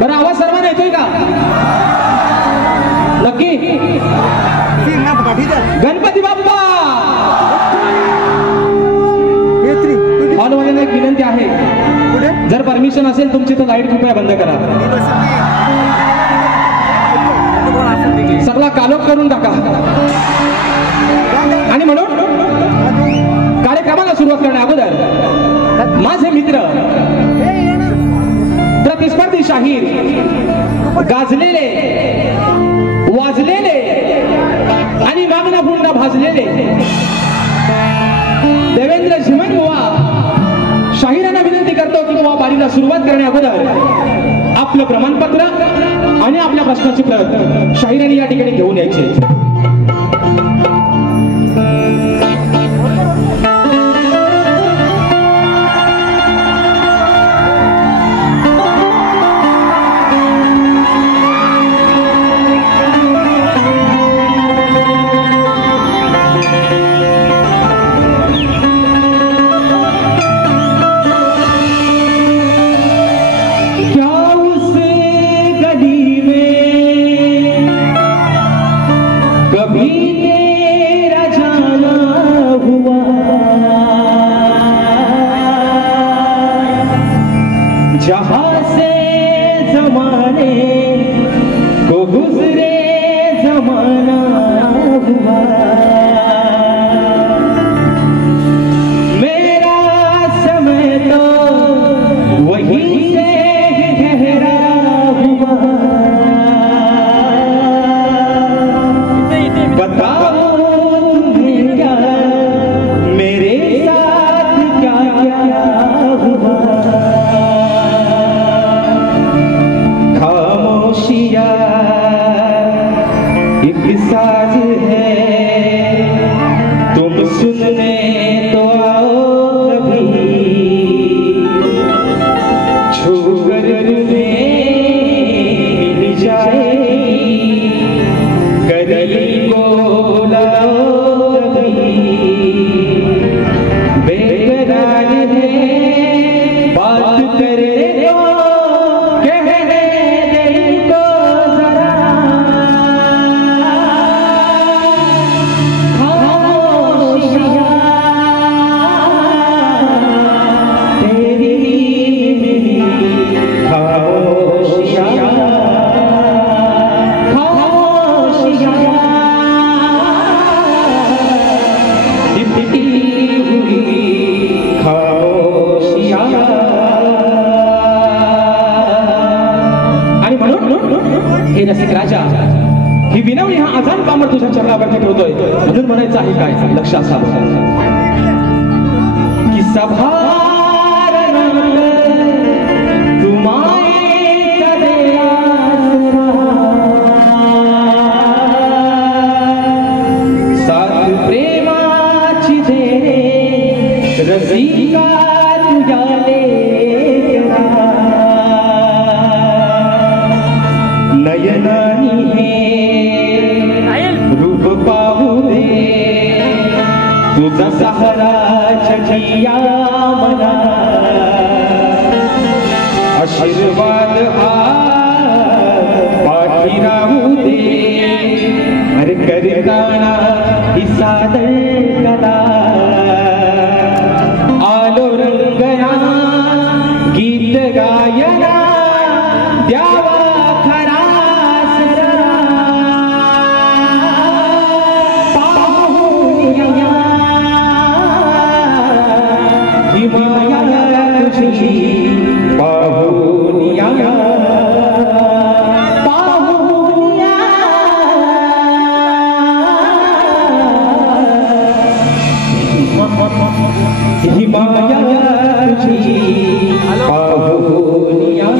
बरं आवाज सर्वांना येतोय का? नक्की? गणपती बाप्पा. हॉलवाल्यांना एक विनंती आहे, जर परमिशन असेल तुमची तर लाईट कृपया बंद करा. सगळा कालोख करून टाका. आणि म्हणून कार्यक्रमाला सुरुवात करण्या अगोदर माझे मित्र, प्रतिस्पर्धी शाहीर, गाजलेले, वाजलेले आणि मागणा पुंडा भाजलेले देवेंद्र झिमन बुवा शाहिरांना विनंती करतो की बुवा बारीला सुरुवात करण्या अगोदर आपलं प्रमाणपत्र आणि आपल्या प्रश्नाची प्रत शाहिरांनी या ठिकाणी घेऊन यायचे. जहां से जमाने को गुजरे जमाना हुआ, मेरा समय तो वही से गहरा हुआ। बताओ तुम्हें क्या मेरे साथ क्या क्या हुआ। खामोशिया एक साज है, तुम सुनने तो आओ कभी, छूकर तुम्हें मिल जाएगी, करीब को बुलाओ कभी। बेकरार है बात करने को, कहने दिल को जरा, खामोशियां तेरी मेरी, खामोशियां खामोशियां दिखती हुई खामोशियां। आणि म्हणून हे रसिक राजा, ही विनवणी हा आजान पामर तुझ्या चरणावरती ठेवतोय, म्हणून म्हणायचं आहे काय लक्ष असावं की सभार तुम्हारे साथ प्रेमाची दे रसिका तुझ्याले नयनानी हे रूप पाहू दे, तुझा सहारा छजिया मना, आशीर्वाद हा पाठी राहू दे, अरे करताना ही सादर कला, आलो रंगना गीत गायना द्यावा खरा सरा, पाहुनिया ही माया तुझी, पाहुनिया पाहुनिया ही माया तुझी, पाहुनिया।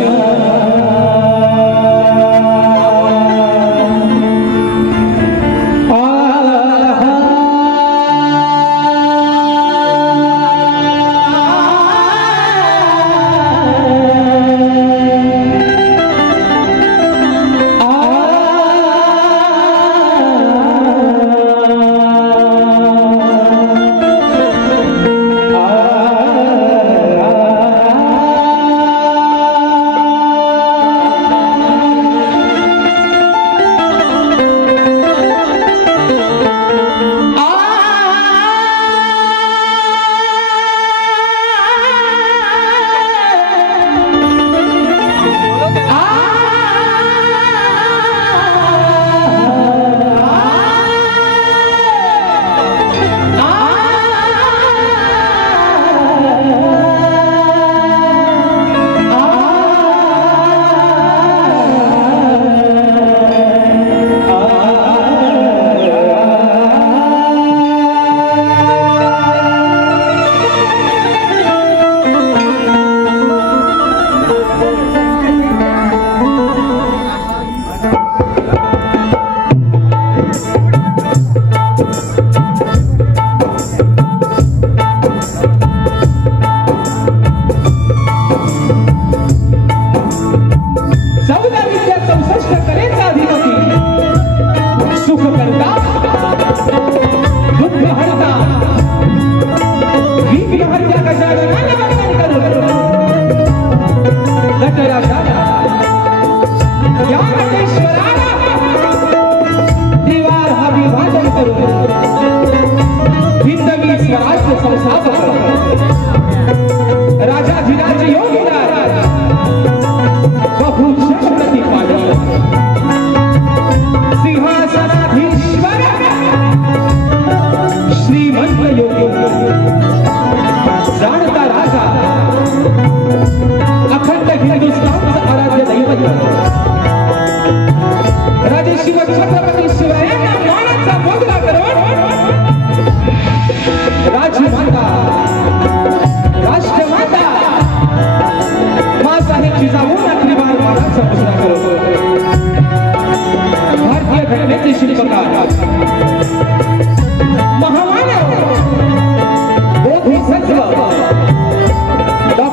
राजा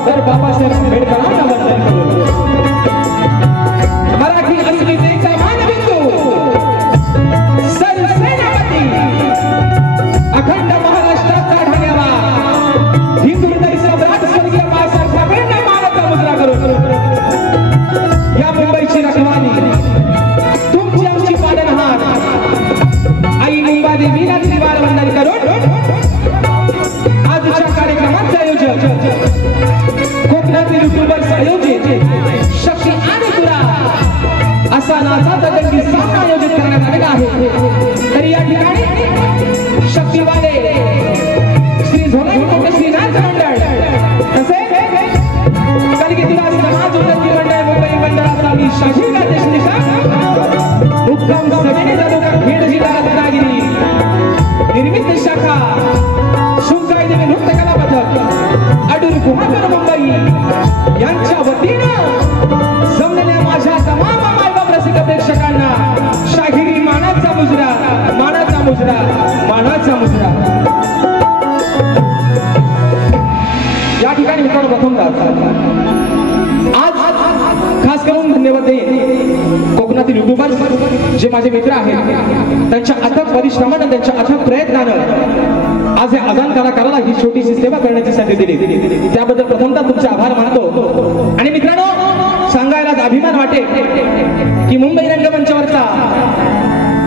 डॉक्टर बाबासाहेब आंबेडकरांना वंदन करू. मराठी अस्मितेचा मानबिंदू सरसेनापती अखंड महाराष्ट्राचा ढाण्याला हिंदू हृदय सम्राट स्वर्गीय बाळासाहेब ठाकरेंना मानाचा मुजरा करून या मुंबईची रखवाली तुमची आमची पालनहार आई मुंबादेवीला त्रिवार वंदन करून आजच्या कार्यक्रमाचे आयोजक कोकणातील युट्यूबर्स आयोजित शक्ती आणि तुरा असा नाचाचा जंगी सामना आयोजित करण्यात आलेला आहे. तरी या ठिकाणी शक्तीवाले श्री झोलाई कोटे श्री नाच मंडळ तसेच कलगीतुरा समाज उन्नती मंडळ मुंबई मंडळाचा मी शाहीर राजेश निकम मुक्काम समेत तालुका खेड जिल्हा रत्नागिरी निर्मित शाखा देवी नृत्य कला पथक अडूर गुहागर मुंबई यांच्या वतीनं जमलेल्या माझ्या तमाम मायबाप रसिक प्रेक्षकांना शाहिरी मानाचा मुजरा मानाचा मुजरा मानाचा मुजरा. या ठिकाणी मित्रांनो प्रथमतः आज खास करून धन्यवाद देईन कोकणातील युट्यूबर्स जे माझे मित्र आहेत. त्यांच्या अथक परिश्रमानं त्यांच्या अथक प्रयत्नानं आज या अजान कलाकाराला ही छोटीशी सेवा करण्याची संधी दिली त्याबद्दल प्रथमतः तुमचे आभार मानतो. आणि मित्रांनो सांगायला अभिमान वाटेल की मुंबई रंगमंचावरचा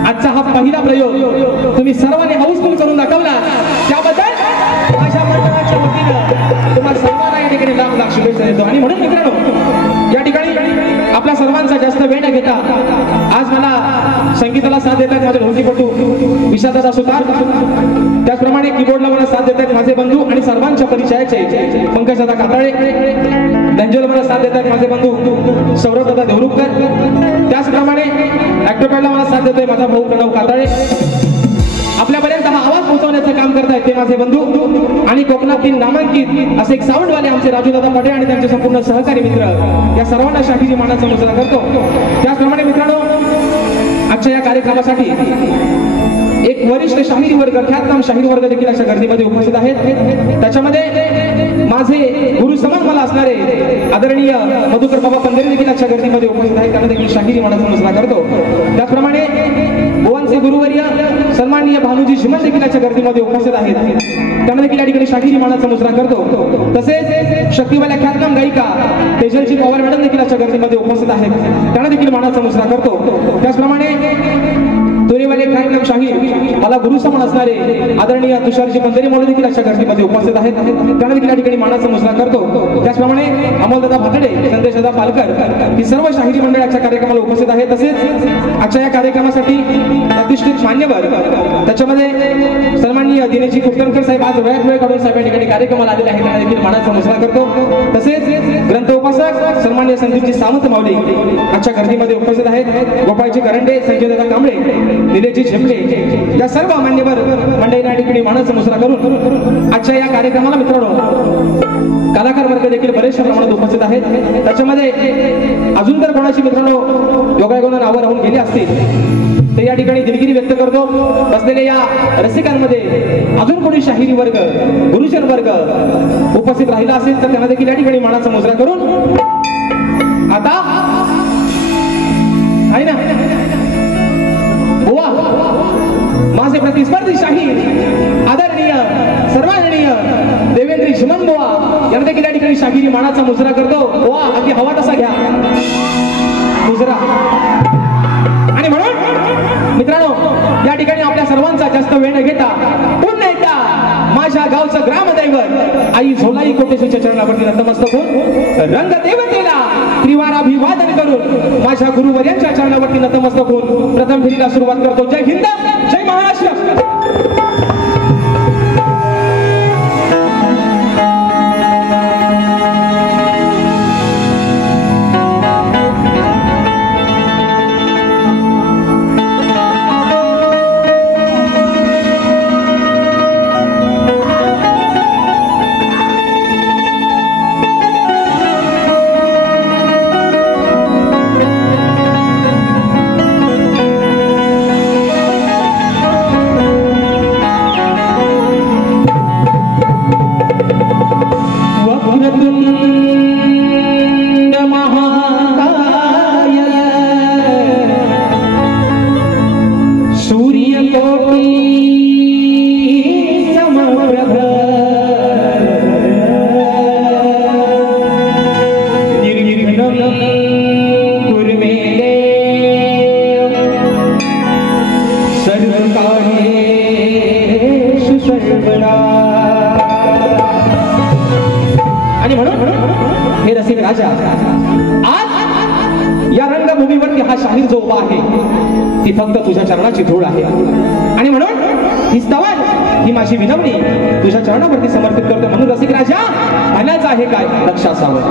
आजचा हा पहिला प्रयोग तुम्ही सर्वांनी हाऊसफुल करून दाखवला त्याबद्दल माझ्या मंडळाच्या वतीनं तुम्हाला सर्वांना या ठिकाणी लाख लाख शुभेच्छा देतो. आणि म्हणून मित्रांनो या ठिकाणी आपल्या सर्वांचा जास्त वेळ न घेता आज मला संगीताला साथ देतात माझे ढोलकीपटू विशालदादा सुतार, त्याचप्रमाणे कीबोर्डला मला साथ देतात माझे बंधू आणि सर्वांच्या परिचयाचे पंकजदादा काताळे, गंजोला मला साथ देतात माझे बंधू सौरभदादा देवरुखकर, त्याचप्रमाणे ऍक्टरपॅडला मला साथ देतोय माझा भाऊ प्रणव काताळे. आपल्यापर्यंत हा आवाज पोहोचवण्याचं काम करतायत ते माझे बंधू आणि कोकणातील नामांकित असे एक साऊंडवाले आमचे राजूदादा पटे आणि त्यांचे संपूर्ण सहकारी मित्र या सर्वांना शाहीरी मानाचा मुजरा करतो. त्याचप्रमाणे मित्रांनो आजच्या या कार्यक्रमासाठी एक वरिष्ठ शाहीर वर्ग ख्यातनाम शाहीर वर्ग देखील अशा गर्दीमध्ये उपस्थित आहेत. त्याच्यामध्ये माझे गुरु समान मला असणारे आदरणीय मधुकर बाबा पंधरे देखील अशा गर्दीमध्ये उपस्थित आहेत. त्यांना देखील शाहीरी मानाचा मुजरा करतो. त्याचप्रमाणे गोवांचे गुरुवर्य सन्माननीय भानुजी शिमन देखील अशा गर्दीमध्ये उपस्थित आहेत. त्यांना देखील या ठिकाणी शाहीरी मानाचा मुजरा करतो. तसेच शक्तीवाल्या ख्यातनाम गायिका तेजलजी पवार मॅडम देखील अशा गर्दीमध्ये उपस्थित आहेत. त्यांना देखील मानाचा मुजरा करतो. त्याचप्रमाणे तुरेवाले ख्यातनाम शाहीर मला गुरु समान असणारे आदरणीय तुषारजी पंधरे मोरे देखील अशा गर्दीमध्ये उपस्थित आहेत. त्यांना देखील या ठिकाणी मानाचा मुजरा करतो. त्याचप्रमाणे अमोलदादा भातडे, संदेशदादा पालकर ही सर्व शाहिरी मंडळाच्या कार्यक्रमाला उपस्थित आहेत. तसेच आजच्या या कार्यक्रमासाठी प्रतिष्ठित मान्यवर त्याच्यामध्ये सन्माननीय दिनेशजी कुलकर्णी साहेब आज वेळ काढून साहेब या ठिकाणी कार्यक्रमाला आलेले आहेत. त्यांना देखील मानाचा मुजरा करतो. तसेच ग्रंथ उपासक सन्माननीय संदीपजी सावंत माऊली आजच्या गर्दीमध्ये उपस्थित आहेत. गोपाळजी करंडे, संजयदादा कांबळे, निलेशजी झेपले या सर्व मान्यवर मंडळींना या ठिकाणी मानाचा मुजरा करून आजच्या या कार्यक्रमाला मित्रांनो कलाकार वर्ग देखील बरेचशा प्रमाणात उपस्थित आहेत. त्याच्यामध्ये अजून तर कोणाची मित्रांनो योगायोगानं नावं राहून गेली असतील ते या ठिकाणी दिलगिरी व्यक्त करतो. बसलेल्या या रसिकांमध्ये अजून कोणी शाहिरी वर्ग गुरुजन वर्ग उपस्थित राहिला असेल तर त्यांना देखील या ठिकाणी मानाचा मुजरा करून आता आहे ना बुवा माझे प्रतिस्पर्धी शाहीर आदरणीय सर्वांगणीय देवेंद्र शिमन बुवा यांना देखील या ठिकाणी शाहिरी मानाचा मुजरा करतो. बुवा अगदी हवा तसा घ्या मुजरा. आणि म्हणून मित्रांनो या ठिकाणी आपल्या सर्वांचा जास्त वेळ न घेता पुन्हा एकदा माझ्या गावचं ग्रामदैवत आई झोलाई कोटेश्वरच्या चरणावरती नतमस्तक होऊन रंगदेवतेला त्रिवार अभिवादन करून माझ्या गुरुवर्यांच्या चरणावरती नतमस्तक होऊन प्रथम फेरीला सुरुवात करतो. जय हिंद, जय महाराष्ट्र. वक्रतुंड महाकाय सूर्यकोटि समप्रभ निर्विघ्नं कुरु मे देव सर्वकार्येषु सर्वदा। आणि म्हणून हे रसिक राजा आज या रंगभूमीवरती हा शाहीर जो उभा आहे ती फक्त तुझ्या चरणाची धूळ आहे आणि म्हणून ही स्तवन ही माझी विनवणी तुझ्या चरणावरती समर्पित करतो। म्हणून रसिक राजा म्हणायचं आहे काय लक्ष असावं।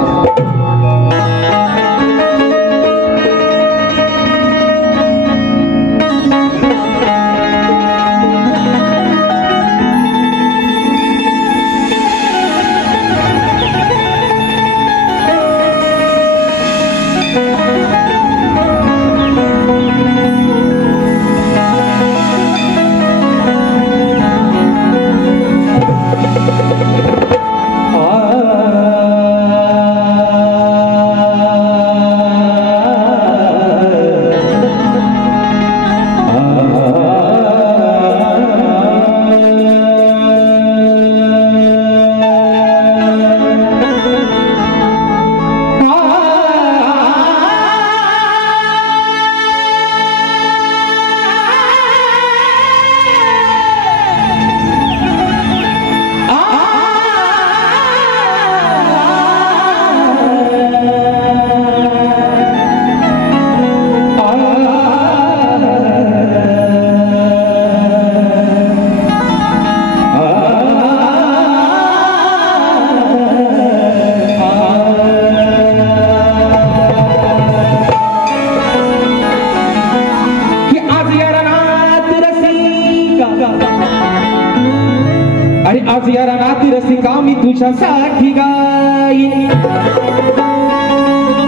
अरे आज या रानात रसिका मी तुझ्यासाठी गाईन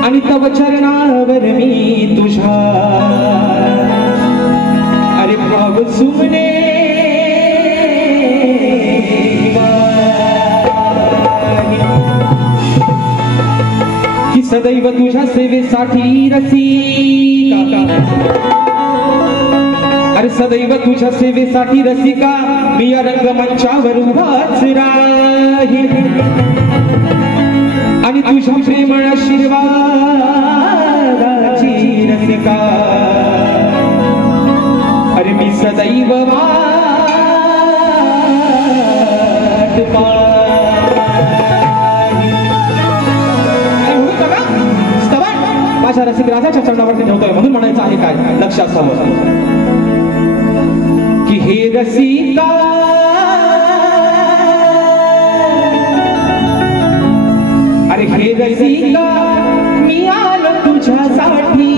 आणि तव चरणावर मी तुझ्या अरे भाव सुमने की सदैव तुझ्या सेवेसाठी रसिका अरे सदैव तुझ्या सेवेसाठी रसिका मी या रंगमंचावर उभाच राहील आणि तुझ्या प्रेमळ आशीर्वादाची रसिका अरे मी सदैव वाट स्तवन माझ्या रसिक राजाच्या चरणावरती ठेवतोय। म्हणून म्हणायचं आहे काय लक्षात असावं कि हे रसिका अरे हे रसिका मी आलो तुझ्यासाठी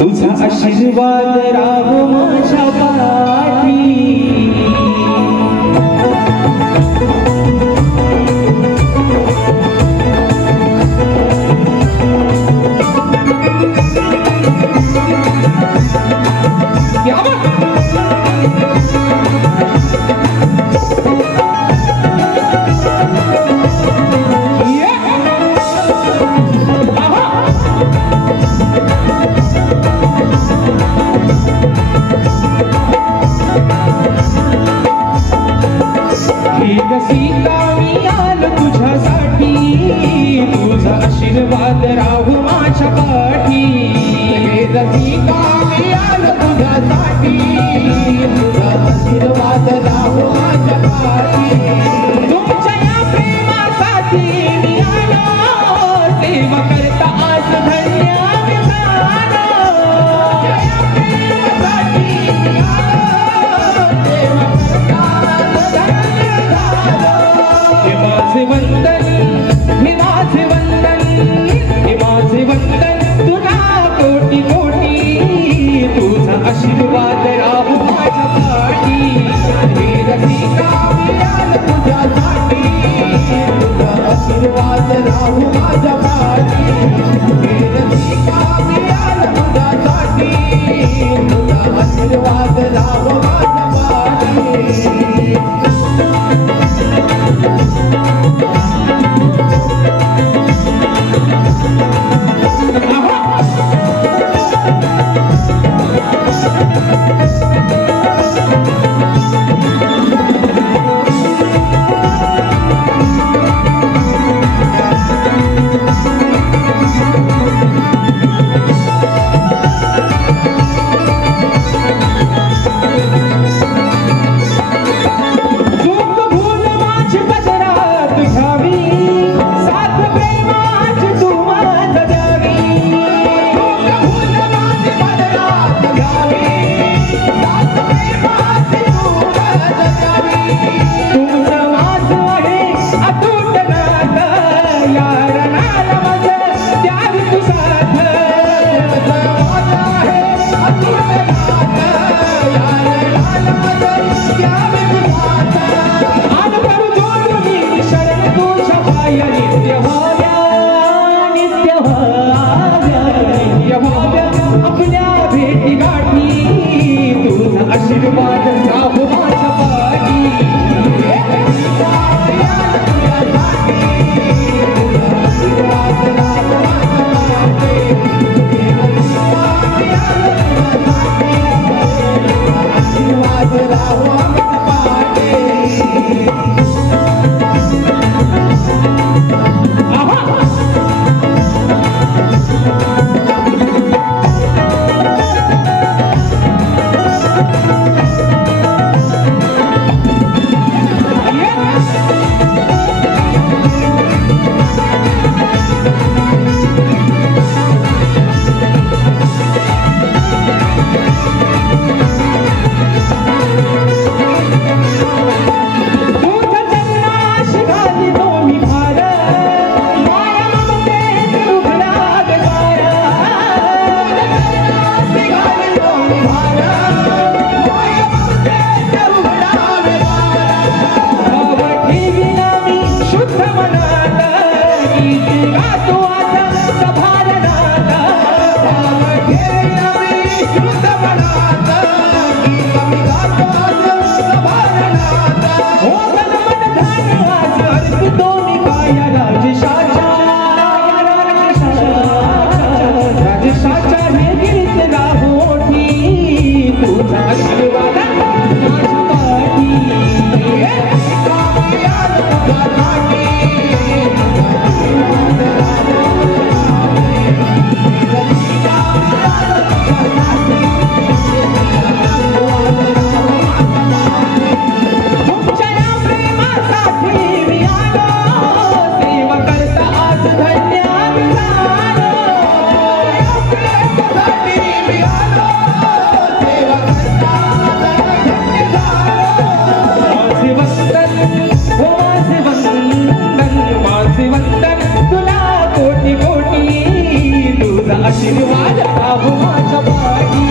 तुझा आशीर्वाद राहो माझ्या पाठी आशीर्वाद राहू माझ्या पाठी रसिका मी आलो तुझ्यासाठी तुझा आशीर्वाद राहू माझ्या पाठी तुमच्या या प्रेमासाठी मी आलो सेवा करता आज धन्य मी झालो प्रेमासाठी मी आलो सेवा करता आज धन्य झालो हे माझे वंदन हे माझे वंदन तुला कोटी कोटी तुझा आशीर्वाद राहू माझ्या पाठी हे रसिका मी आलो तुझ्यासाठी तुझा आशीर्वाद राहू माझ्या पाठी हे रसिका मी आलो तुझ्यासाठी तुझा आशीर्वाद राहू माझ्या पाठी शुद्ध मनात गीत गातो आता सभारणात भाव घेईन मी शुद्ध मनात गीत मी गातो आता सभारणात हो गणमन धन आज अर्पितो मी काया राजेशाच्या राजेशाच्या हे गीत गावोठी तुझा आशीर्वाद माझ्या पाठी आशीर्वाद राहू माझ्या पाठी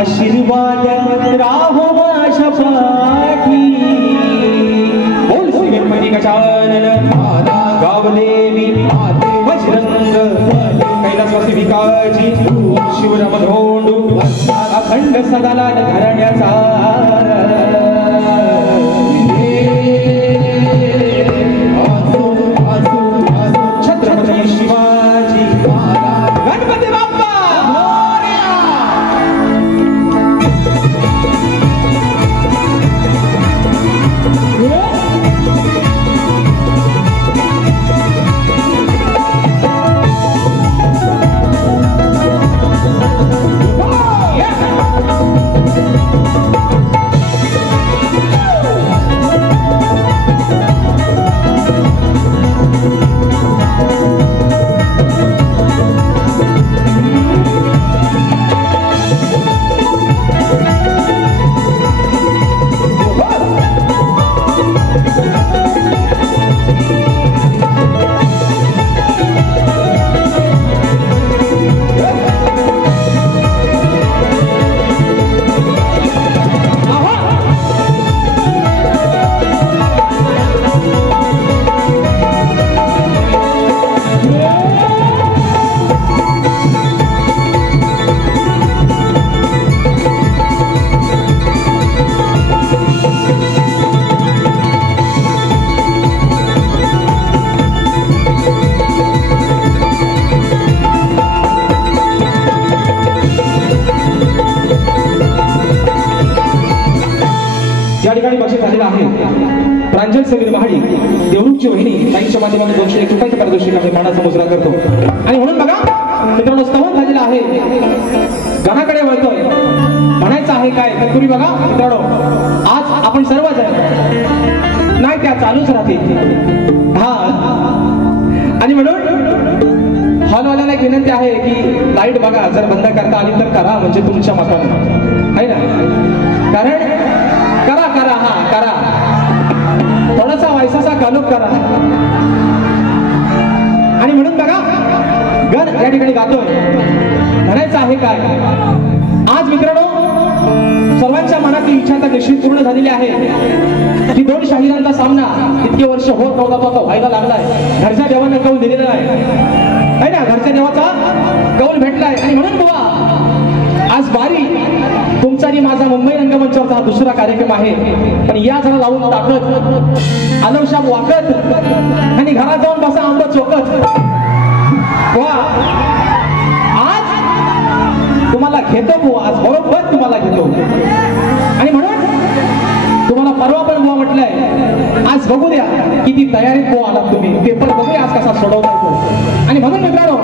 आशीर्वाद राहो माझ्या पाठी बोल श्री गणपती गजानन गावदेवी वज्रंग कैलासवासी विकाजी शिवराम धोंडू अखंड सदाला घराण्याचा छत्रपती शिवाजी गणपती बाप्पा प्रांजल समीर महाडी देवरूपची वहिनी ताईंच्या माध्यमातून 201 रुपयाचा पारितोषिक आम्ही मानाचा मुजरा करतो आणि म्हणून बघा मित्रांनो स्तवन झालेला आहे गाण्याकडे वळतोय म्हणायचं आहे काय तर तुम्ही बघा मित्रांनो आज आपण सर्वजण नाही त्या चालूच राहतील हा आणि म्हणून हॉलवाल्याला एक विनंती आहे की लाईट बघा जर बंद करता आली तर करा म्हणजे तुमच्या मतानं आहे ना कारण करा करा हा करा थोडासा वैसाचा कालोख करा आणि म्हणून बघा गण या ठिकाणी गातोय म्हणायचं आहे काय आज मित्रांनो सर्वांच्या मनातील इच्छा तर निश्चित पूर्ण झालेली आहे की 2 शाहिरांचा सामना इतके वर्ष होत नव्हता तो आता व्हायला लागलाय घरच्या देवाने कौल दिलेला आहे ना घरच्या देवाचा कौल भेटलाय आणि म्हणून बुवा आज बारी तुमचा आणि माझा मुंबई रंगमंचावरचा हा दुसरा कार्यक्रम आहे पण या जरा लावून टाकत आलवशाप वाकत आणि घरात जाऊन बसा आंबा चोकत वा आज तुम्हाला घेतो बुवा आज बरोबर तुम्हाला घेतो आणि म्हणून तुम्हाला परवा पण बुवा म्हटलंय आज बघू द्या किती तयारीत बुवा आलात तुम्ही पेपर बघूया कसा सोडवताय आणि म्हणून मित्रांनो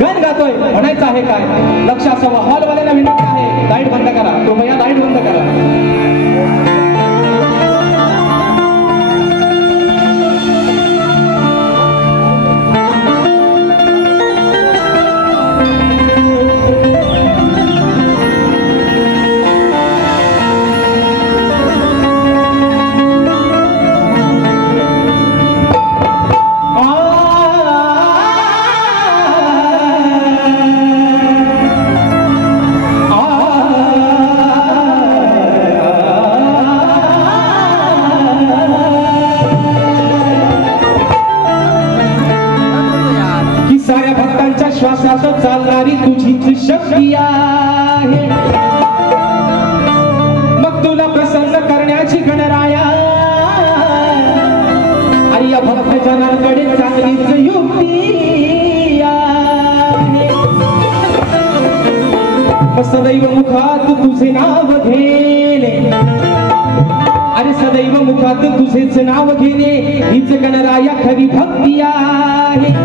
गाणं गातोय म्हणायचं आहे काय लक्ष असावं. हॉलवाल्यांना विनंती आहे लाईट बंद करा, कृपया लाईट बंद करा. श्वासात चालणारी तुझीच शक्ती आहे, मग तुला प्रसन्न करण्याची गणराया आणि या भक्तजनांकडे चांगलीच युक्ती आहे. सदैव मुखात तुझे नाव घेणे, अरे सदैव मुखात तुझेच नाव घेणे हीच गणराया खरी भक्ती आहे.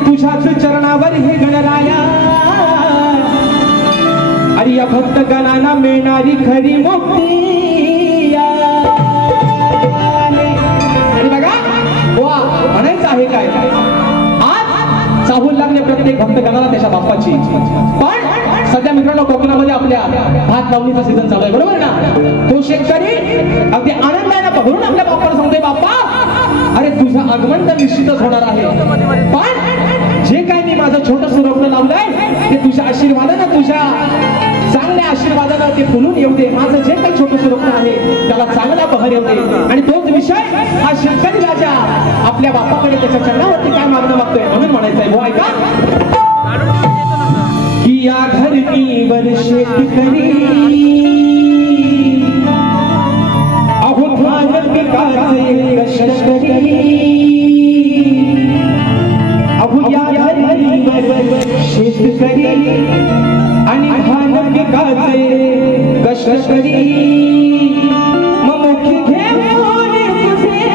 तुझ्याच चरणावर हे गणराया अरे या भक्त गणांना मिळणारी खरी मुक्ती. आणि बघा वा म्हणायचं आहे काय आज चाहूल लागणे प्रत्येक भक्त गणाला त्याच्या बाप्पाची. पण सध्या मित्रांनो कोकणामध्ये आपल्या भात लावणीचा सीझन चालू आहे बरोबर ना. तो शेतकरी अगदी आनंदाने भरून आपल्या बाप्पाला सांगतोय बाप्पा अरे तुझं आगमन तर निश्चितच होणार आहे, पण जे काही मी माझं छोटं रोपण लावलंय ते तुझ्या आशीर्वादानं तुझ्या चांगल्या आशीर्वादानं ते फुलून येऊ दे. माझं जे काही छोटं रोपण आहे त्याला चांगला बहर येऊ दे. आणि तोच विषय हा शेतकरी राजा आपल्या बापाकडे त्याच्या चरणावरती काय मागणं मागतोय म्हणून म्हणायचंय हो ऐका की या धरणीवर शेतकरी अहो धान पिकाचे कष्ट करी, अहो या धरणीवर शेतकरी आणि धान पिकाचे कष्ट करी. मग मुखी घेऊन तुझे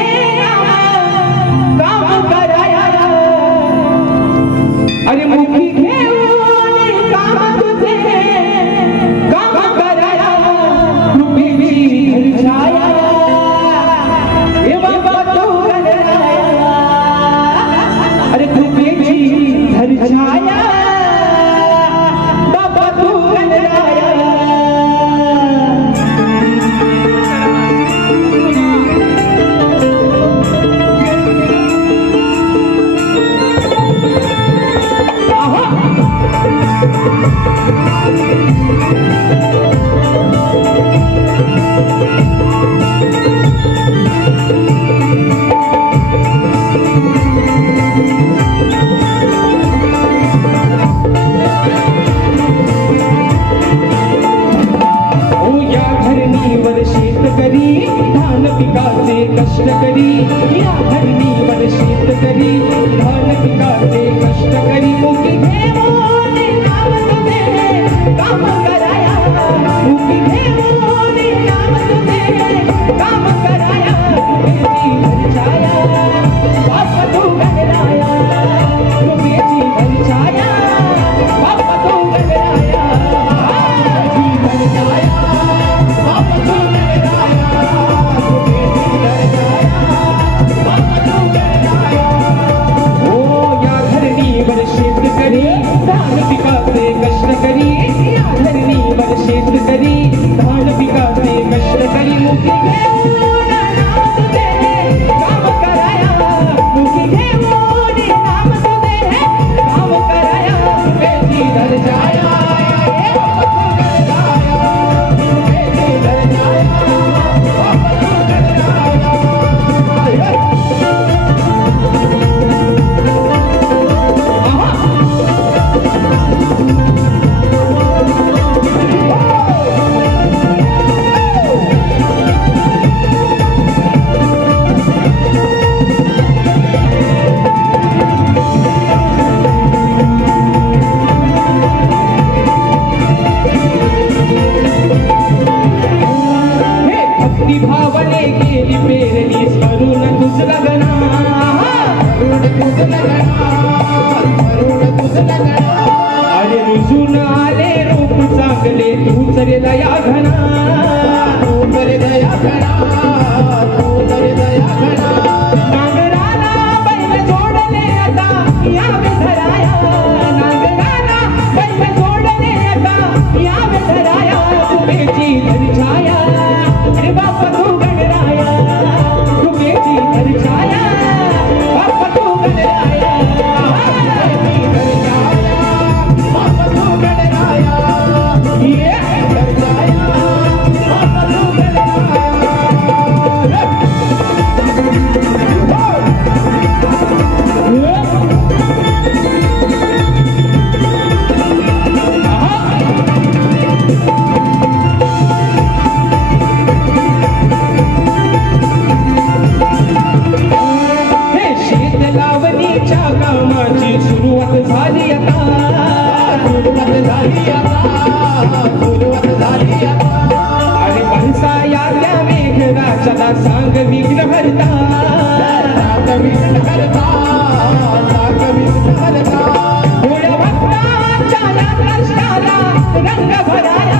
काम कराया, अरे मुखी घेऊन काम तुझे काम कराया कृपेची धरछाया. ए बाबा तू गणराया अरे कृपेची धरछाया बाबा तू गणराया. शेतकरी धान पिकाचे कष्ट करी, या धरणीवर शेतकरी धान पिकाचे कष्ट करी. मुखी घेऊन नाम तुझे काम कराया, मुखी घेऊन नाम तुझे काम कराया कृपेची धरछाया बाप तू गणराया, कृपेची धरछाया बाप तू गणराया, धरछाया बाप तू अरे रुजून आले रूप चांगले तूच रे दया घना नांगराला बैल जोडले आता या विठराया नांगराला बैल जोडले आता या विठराया तुझी धरछाया रे बाप तू गणराया तुझी धरछाया बाप तू गणराया सांग विघ्न हरता होया भक्तांच्या या कष्टाला रंग भराया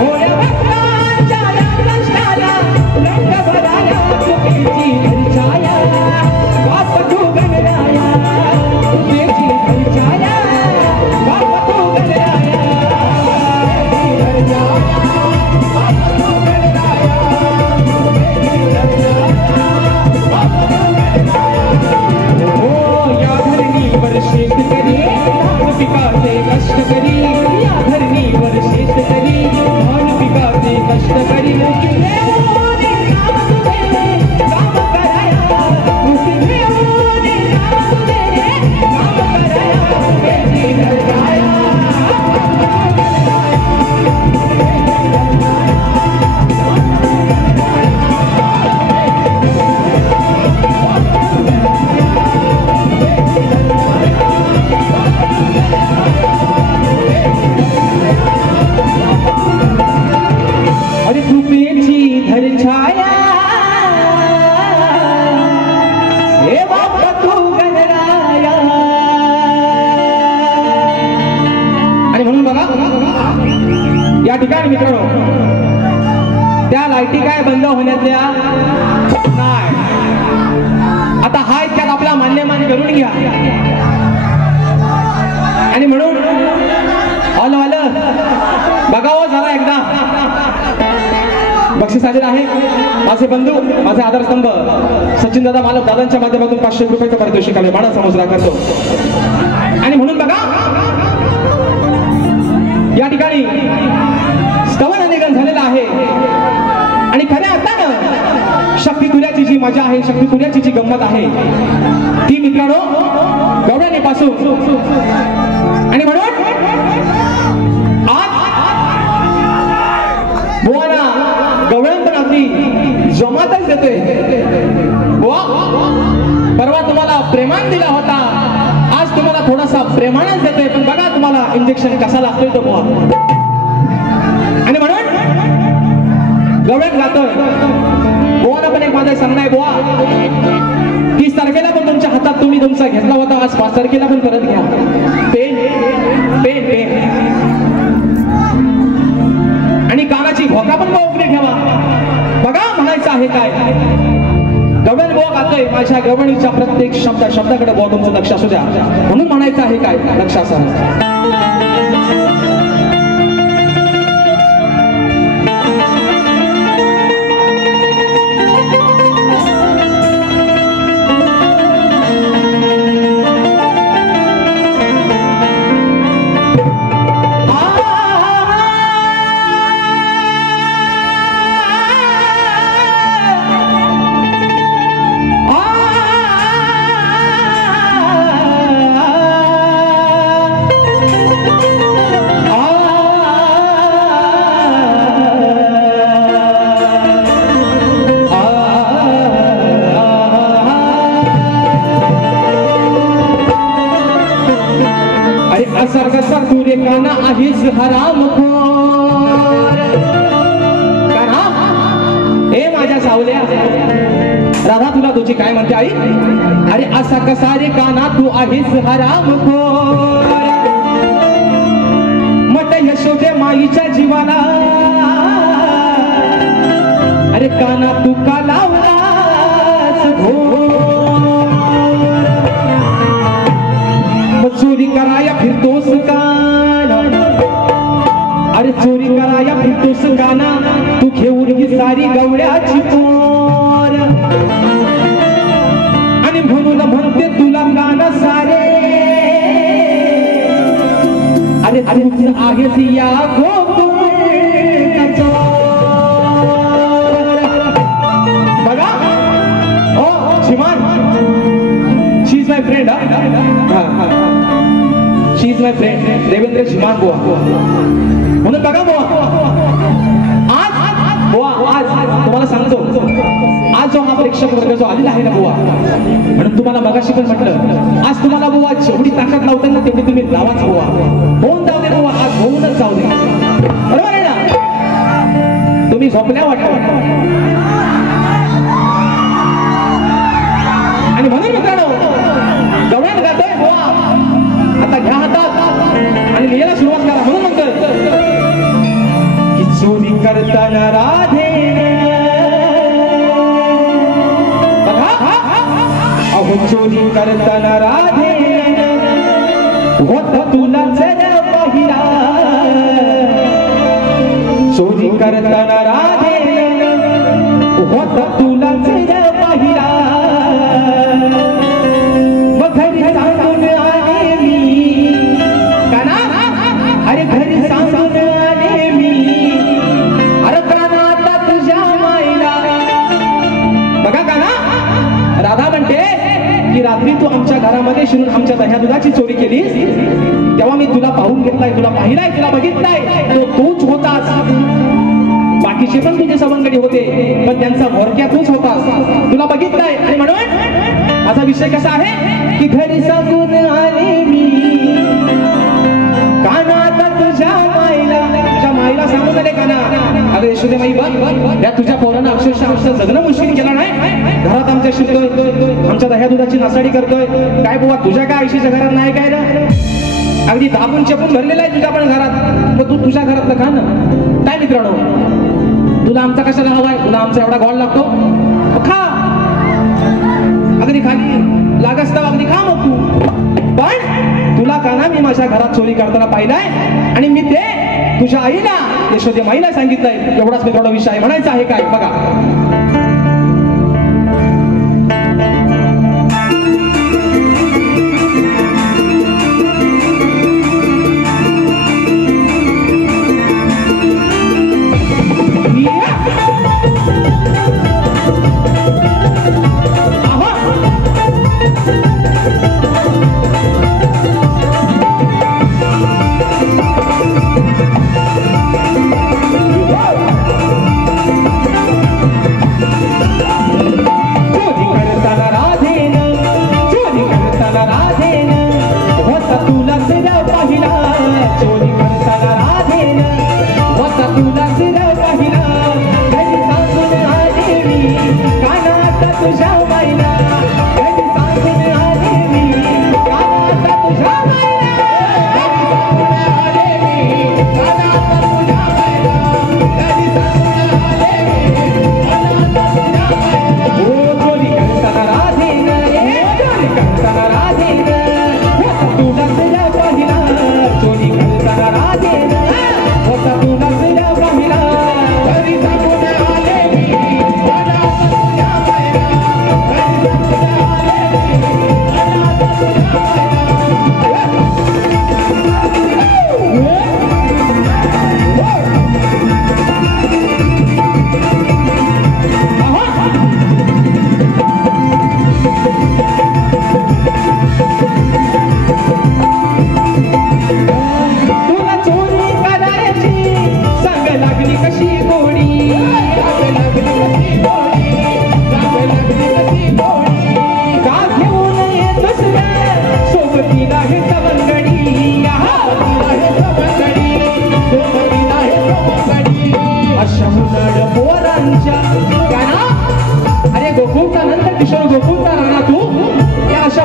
होया भक्तांच्या या कष्टाला रंग भराया तुझी धरछाया बाप तू गणराया तुझी धरछाया बाप तू गणराया शेतकरी धान पिकाचे कष्टकरी या धरणीवर शेतकरी धान पिकाचे कष्टकरी काम कराया अरे कृपेची धरछाया हे बाप तू गणराया आणि म्हणून बघा या ठिकाणी मित्रांनो त्या लाईटी काय बंद होण्यातल्या नाही आता हा इतक्यात आपला मान्यमान करून घ्या आणि म्हणून आलं बघावं जरा एकदा बक्षीस आलेलं आहे माझे बंधू माझे आधारस्तंभ सचिन दादा मालक दादांच्या माध्यमातून 500 रुपयाचं पारितोषिक आले माना समोर करतो आणि म्हणून बघा या ठिकाणी स्तवन निगम झालेला आहे आणि खऱ्या अर्थानं शक्ती तुऱ्याची जी मजा आहे शक्ती तुऱ्याची जी गंमत आहे ती मित्रांनो गवळणीपासून आणि म्हणून आज बुवाना गवळणपणातली जमातच देतोय बुवा परवा तुम्हाला प्रेमान दिला होता आज तुम्हाला थोडासा प्रेमानच देतोय पण बघा तुम्हाला इंजेक्शन कसा लागतोय तो बुवा आणि म्हणून गवळण गातोय बुवाला पण एक माझा सांगणं आहे बुवा 30 तारखेला पण तुमच्या हातात तुम्ही तुमचा घेतला होता आज 5 तारखेला पण परत घ्या पेन पेन पेन आणि कानाची भोका पण मोकळी ठेवा बघा म्हणायचं आहे काय गवळण बुवा गातोय माझ्या गवळणीच्या प्रत्येक शब्दाकडे बुवा तुमचं लक्ष असू द्या म्हणून म्हणायचं आहे काय लक्ष असं काना आहेस हराम खोर काना हे माझ्या सावल्या राधा तुला तुझी काय म्हणते आई? अरे असा कसा रे काना तू आहेस हरामखोर, मट यशोदे माईच्या जीवाला, अरे काना तू का लावलास घोर, चोरी कराया फिरतोस काना, अरे चोरी कराया फिरतोस काना, तू घेऊन ही सारी गवळ्याची पोर, आणि म्हणून म्हणते तुला काना सारे, अरे तूच आहेस या गोकुळाचा. बघा ओ श्रीमान, she is my friend, she is my friend Devendra श्रीमान बुवा. म्हणून बघा बुवा, आज बुवा आज तुम्हाला सांगतो, आज जो हा प्रेक्षक वर्ग जो आलेला आहे ना बुवा, म्हणून तुम्हाला मगाशी पण म्हटलं, आज तुम्हाला बुवा जेवढी ताकद लावते ना तेवढी तुम्ही लावाच बुवा. होऊन जाऊ दे बुवा, आज होऊनच जाऊ दे, बरोबर आहे ना? तुम्ही झोपल्या वाटत. आणि म्हणून मित्रांनो गवळ्यात गातोय बुवा, आता घ्या हातात आणि लिहायला सुरुवात करा. म्हणून म्हणतो की चोरी करताना राधे, अहो चोरी करताना राधे, होत तुला जरा पाहिला, चोरी करताना राधे, होत तुला जरा पाहिला, मग घरी सांगून आले मी काना, अरे घरी सांगून आले मी, अरे काना आता तुझ्या माईला. बघा काना, राधा म्हणते की रात्री तू आमच्या घरामध्ये शिरून आमच्या दह्या दुधाची चोरी केलीस, तेव्हा मी तुला पाहून घेतलाय, तुला पाहिलाय, तुला बघितलाय, तो तूच होतास. बाकीचे पण तुझे सवंगडी होते, पण त्यांचा भोरक्या तूच होतास, तुला बघितलाय. आणि म्हणून माझा विषय कसा आहे की घरी सांगून आले मी काना, आता तुझ्या माईला सांगून आले काना, अगं यशोदे माई बघ, या तुझ्या पोरांना अक्षरशः आमचं जगणं मुश्किल केलं नाही, घरात आमच्या शिरतोय, आमच्या दह्या दुधाची नासाडी करतोय. काय बुवा तुझ्या काय आयशीच्या घरात नाही काय ना, अगदी दाबून चेपून भरलेला आहे तुझ्या पण घरात, मग तू तुझ्या घरातलं खा ना. काय मित्रांनो, तुला आमचा कशाला हवाय? तुला आमचा एवढा गोड लागतो, खा, अगदी खाली लागस तर अगदी खा मग तू. पण तुला काना मी माझ्या घरात चोरी करताना पाहिलाय, आणि मी ते तुझ्या आईला यशोदे माईला सांगितलंय. एवढाच मी थोडा विषय म्हणायचा आहे. काय बघा,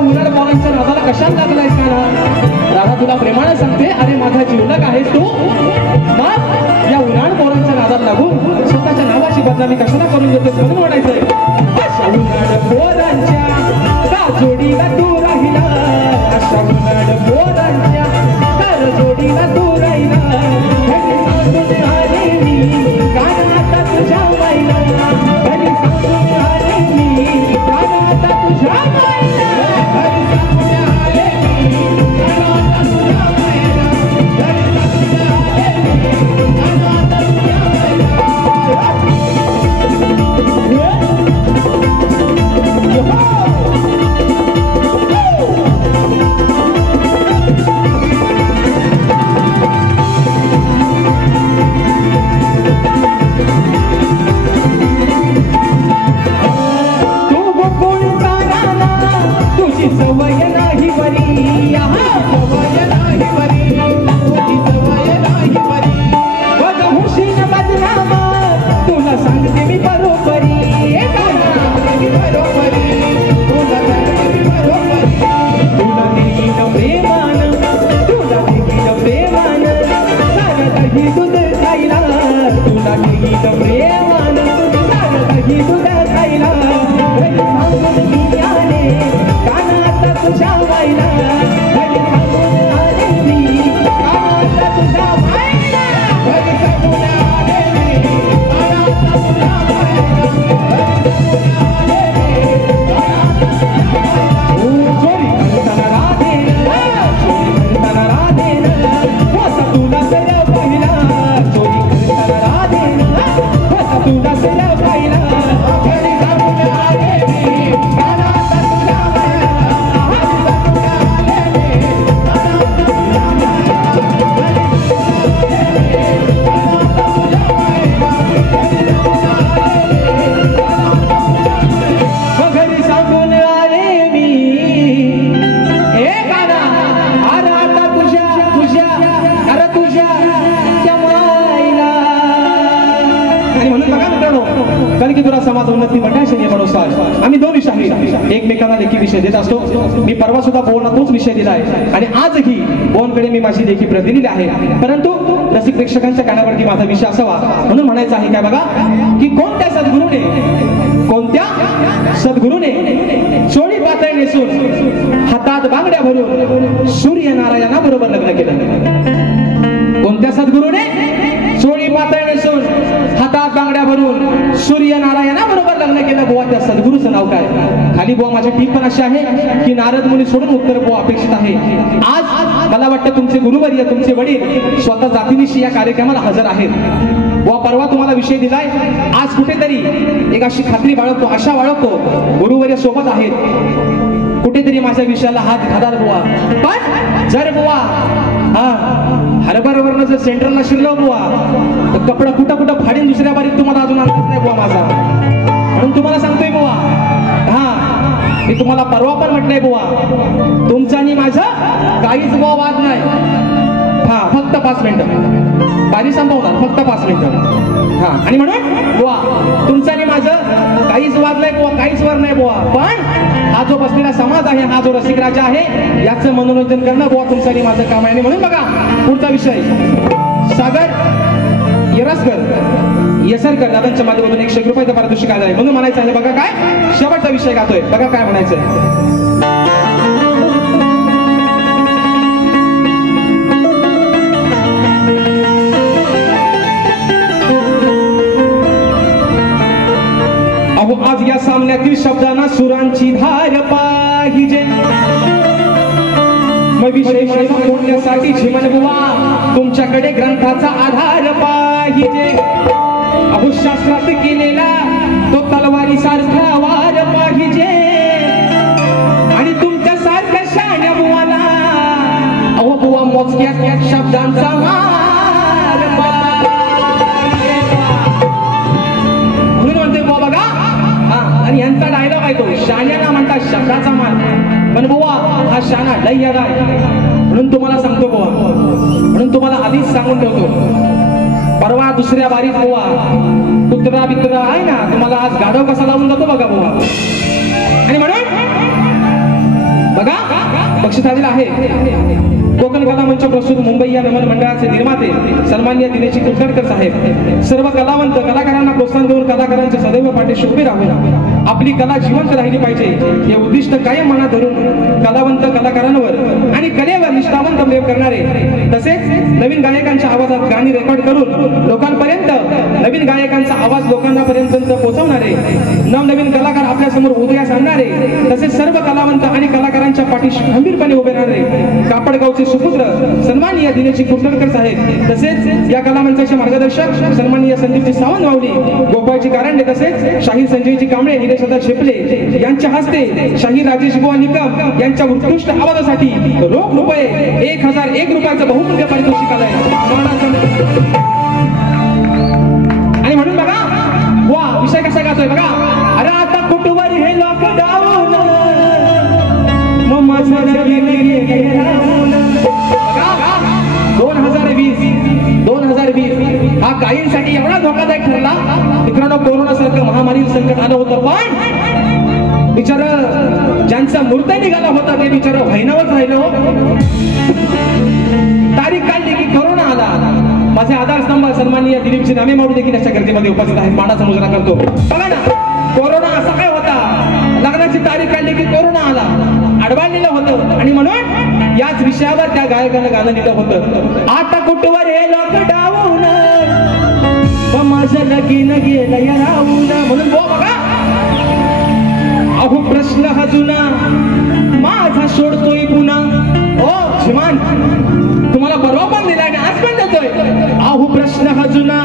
उन्हाळ पोरांच्या नादाला कशाला लागलायस का ना? राधा तुला प्रेमाने सांगते, अरे माझा जीवलग आहेस तू, मग या उन्हाळ पोरांच्या नादाला लागून स्वतःच्या नावाची बदनामी कशाला करून देतोस म्हणून म्हणायचंय. अशा उन्हाळ पोरांच्या जोडीला तू राहिला, अशा उन्हाळ पोरांच्या जोडीला तू राहिला, सांगून आले मी कानात तुझ्या बाईला, सांगून आले मी कानात तुझ्या बाईला, सांगून आले मी कानात तुझ्या बाईला, सांगून आले मी कानात तुझ्या बाईला. सवय नाही बरी, सवय नाही बरी, तुझी सवय नाही बरी, बघ हुशीन बदनामा तुला सांगते मी बरोबरी, बरोबरी तुला सांगते मी बरोबरी, तुला देईन प्रेमान, तुला देईन प्रेमान, सारं दही दूध खायला, तुला देईन प्रेमान, सारं दही दूध खायला, सांगून मी आले कानात तुझ्या बाईला, सांगून आले मी कानात तुझ्या बाईला, सांगून आले मी कानात तुझ्या बाईला, सांगून आले मी कानात तुझ्या बाईला. चोरी करताना राधेला, चोरी करताना राधेला, वसा तुला सर पाहिला, चोरी करताना राधेला, वसा तुला सर पाहिला, सांगून आले मी कानात तुझ्या बाईला. घरी सांगून आले मी हे गाना, अरे आता तुझ्या तुझ्या अरे तुझ्या त्या माईला. आणि म्हणून बघा मित्रांनो, कारण की तुला समाज उन्नती मंडळाच्या नियमानुसार आम्ही 2 विषय एकमेकांना लेखी विषय देत असतो. मी परवा सुद्धा बोलला तोच विषय दिला आहे आणि आजही बोनकडे मी माझी लेखी प्रतिनिधी आहे, परंतु रसिक प्रेक्षकांच्या कानावरती माझा विषय असावा म्हणून म्हणायचं आहे काय बघा, की कोणत्या सद्गुरूने चोळी पातळ नेसून हातात बांगड्या भरून सूर्यनारायणा बरोबर लग्न केलं. कोणत्या सद्गुरूने चोळी पातळ नेसून हातात बांगड्या भरून सूर्यनारायणा बरोबर लग्न केलं बुवा? त्या सद्गुरूचं नाव काय? खाली बुवा माझी टीप पण अशी आहे की नारद मुनी सोडून उत्तर बुवा अपेक्षित आहे. आज मला वाटतं तुमचे गुरुवर्य, तुमचे वडील स्वतः जातीनिशी या कार्यक्रमाला हजर आहेत. बुवा परवा तुम्हाला विषय दिलाय, आज कुठेतरी एक अशी खात्री बाळगतो, आशा बाळगतो गुरुवर्य सोबत आहेत, कुठेतरी माझ्या विषयाला हात घालाल बुवा. पण जर बुवा हरभरवरनं जर सेंट्रलला शिरलो बुवा तर कपडा कुठं कुठं फाडीन दुसऱ्या बारीत तुम्हाला अजून अंदाज नाही बुवा माझा. म्हणून तुम्हाला सांगतोय बुवा, मी तुम्हाला परवा पण म्हटलंय बुवा, तुमचा आणि माझं काहीच बुवा वाद नाही. फक्त 5 मिनिटं बारी संपवणार, फक्त 5 मिनिटं. आणि म्हणून बुवा तुमचा आणि माझं काहीच वाद नाही बुवा, काहीच वर नाही बुवा. पण हा जो बसलेला समाज आहे, हा जो रसिक राजा आहे, याचं मनोरंजन करणं बुवा तुमचं आणि माझं काम आहे. म्हणून बघा पुढचा विषय, सागर येसरकर दादांच्या माध्यमातून 100 रुपयाचं पारितोषिक आलं आहे. म्हणून म्हणायचं आहे बघा काय शेवटचा विषय गातोय, बघा काय म्हणायचं. आज या सामन्यातील शब्दांना सुरांची धार पाहिजे, मग विषय बोलण्यासाठी झिमन बुवा तुमच्याकडे ग्रंथाचा आधार पाहिजे. अहो शास्त्रात केलेला तो तलवारी सारखा वार पाहिजे आणि तुमच्या सारख्या शाण्या बुवाला अहो बुवा मोजक्या शब्दांचा मार पाहिजे. म्हणून म्हणते बुवा बघा, आणि यांचा डायलॉग आहे तो, शाण्याला म्हणतात शब्दाचा मार, पण बुवा हा शाणा लय याड आहे. म्हणून तुम्हाला सांगतो बुवा, म्हणून तुम्हाला आधीच सांगून ठेवतो, परवा दुसऱ्या बारीत बुवा कुत्रा बित्रा आहे ना, तुम्हाला आज गाढव कसा लावून जातो बघा बुवा. आणि म्हणून बक्षीस आलेलं आहे कोकण कला मंच प्रस्तुत मुंबई या नमन मंडळाचे निर्माते सन्माननीय दिनेश कुलकर्णी साहेब सर्व कलावंत कलाकारांना प्रोत्साहन देऊन कलाकारांचे सदैव पाठीशी उभे राहून आपली कला जिवंत राहिली पाहिजे हे उद्दिष्ट कायम मनात धरून कलावंत कलाकारांवर आणि कलेवर निष्ठावंत प्रेम करणारे तसेच नवीन गायकांच्या आवाजात गाणी रेकॉर्ड करून लोकांपर्यंत नवीन गायकांचा आवाज लोकांपर्यंत पोहोचवणारे नवनवीन कलाकार आपल्या समोर उदयास आणणारे तसेच सर्व कलावंत आणि कलाकारांच्या पाठीशी खंबीरपणे उभे राहणारे कापडगावचे सुपुत्र सन्माननीय दिनेश कुलकर्णी साहेब तसेच या कलामंचाचे मार्गदर्शक सन्माननीय संदीपजी सावंत माऊली गोपाळजी कारंडे तसेच शाहीर संजयजी कांबळे हिरेशदा शेपले यांच्या हस्ते शाहीर राजेश बुवा निकम यांच्या उत्कृष्ट आवाजासाठी रोख रुपये 1001 रुपयाचं बहुमूल्य पारितोषिक आलंय आणि म्हणून बघा वा विषय कसा गातोय बघा अरे आता कुठवर हे लॉकडाऊन मग 2020 हा काहींसाठी एवढा धोकादायक ठरला मित्रांनो कोरोना सारखं महामारी संकट आलं होतं पण बिचार ज्यांचा मूर्त निघाला होता ते बिचार व्हायनावच राहिलो तारीख काढली की कोरोना आला माझे आधारस्तंभ सन्माननीय दिलीपजी नामे माऊली देखील अशा गर्दीमध्ये उपस्थित आहेत मानाचा मुजरा करतो बघा ना कोरोना असा काय होता लग्नाची तारीख काढली की कोरोना आला अडवाणलेलं होतं आणि म्हणून याच विषयावर त्या गायकानं गाणं लिहिलं होतं आता कुठवर हे लॉकडाऊन माझं लगीन गेलं राहून म्हणून बघा अहो प्रश्न हा जुना माझा सोडतोय पुन्हा ओ श्रीमान तुम्हाला परवा पण दिलाय आणि आज पण देतोय अहो प्रश्न हा जुना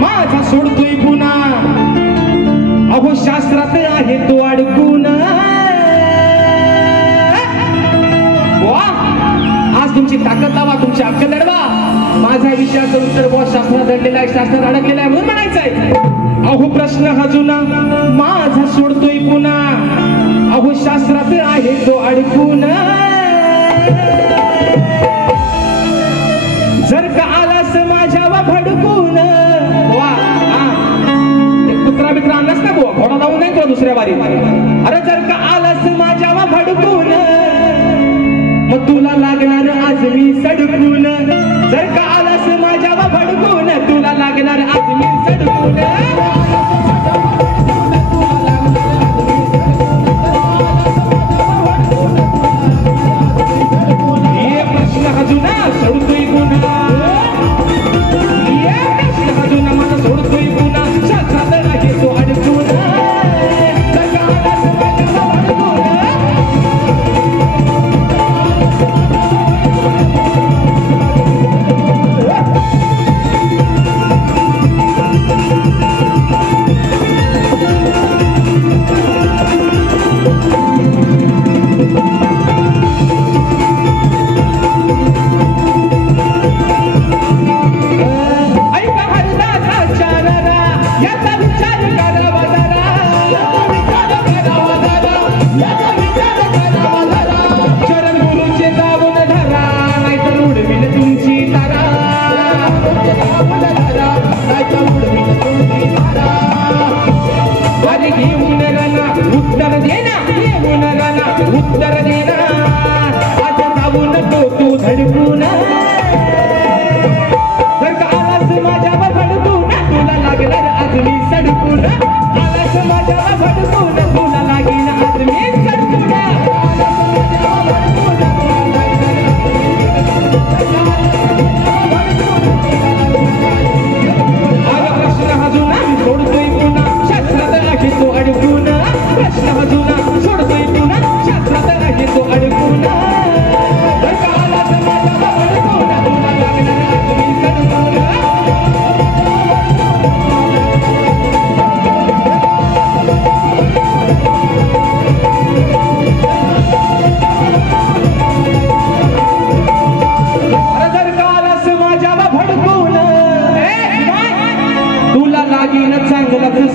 माझा सोडतोय पुन्हा अहो शास्त्रात आहे तो अडकून आज तुमची ताकद लावा तुमची अक्कल लढवा माझ्या विषयाचं उत्तर बुवा शास्त्रात दडलेलं आहे शास्त्रात अडकलेलं आहे म्हणून म्हणायचंय अहो प्रश्न हा जुना माझा सोडतोय पुन्हा अहो शास्त्रात आहे तो अडकून जर का आलास माझ्यावर भडकून वा कुत्रा बित्रा आणलास ना बुवा घोडा लावून नाही तुला दुसऱ्या वारीत अरे जर का आलास माझ्यावर भडकून मग तुला लागणार आज मी सडकून जर का आलास माझ्यावर भडकून तुला लागणार आज मी सडकून ये प्रश्न हा जुना सोडतोय पुन्हा ये प्रश्न हा जुना माझा सोडतोय पुन्हा शास्त्रात आहे तो अडकून जर का आलास माझ्यावर भडकून उत्तर देना आज जाऊ नको तू धडकून जर का आलास माझ्यावर भडकून तुला लागणार आज मी सडकून आलास माझ्यावर भडकून तुला लागीन आज मी सडकून आज प्रश्न हा जुना सोडतोय पुन्हा शास्त्रात आहे तो अडकून प्रश्न हा जुना सोडतोय पुन्हा शास्त्रात आहे तो अडकून जर का आलास माझ्यावर भडकून तुला लागणार आज मी सडकून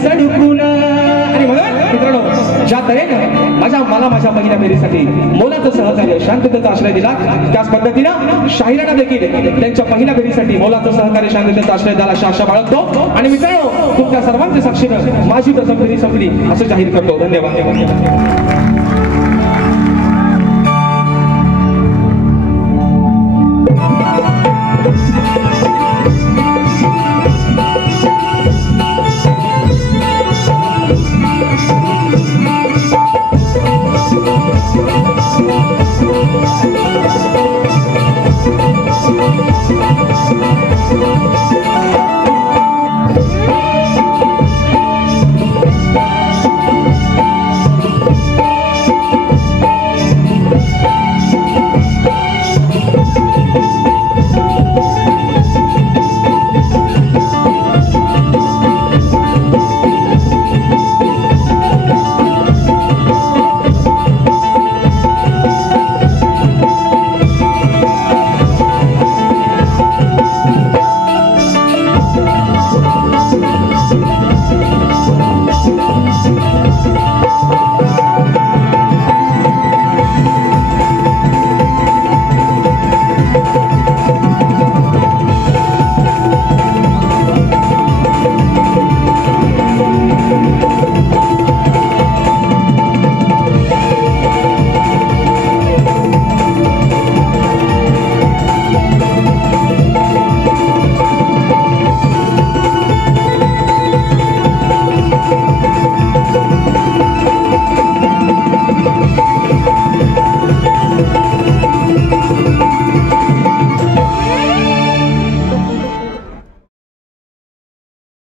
सडकून आणि म्हणून मित्रांनो ज्या तऱ्हेनं माझ्या पहिल्या फेरीसाठी मोलाचं सहकार्य शांततेचा आश्रय दिला त्याच पद्धतीनं शाहिरांना देखील त्यांच्या पहिल्या फेरीसाठी मोलाचं सहकार्य शांततेचा आश्रय द्यायला आशा बाळगतो आणि मित्रांनो तुमच्या सर्वांच्या साक्षीनं माझी प्रथम फेरी संपली असं जाहीर करतो धन्यवाद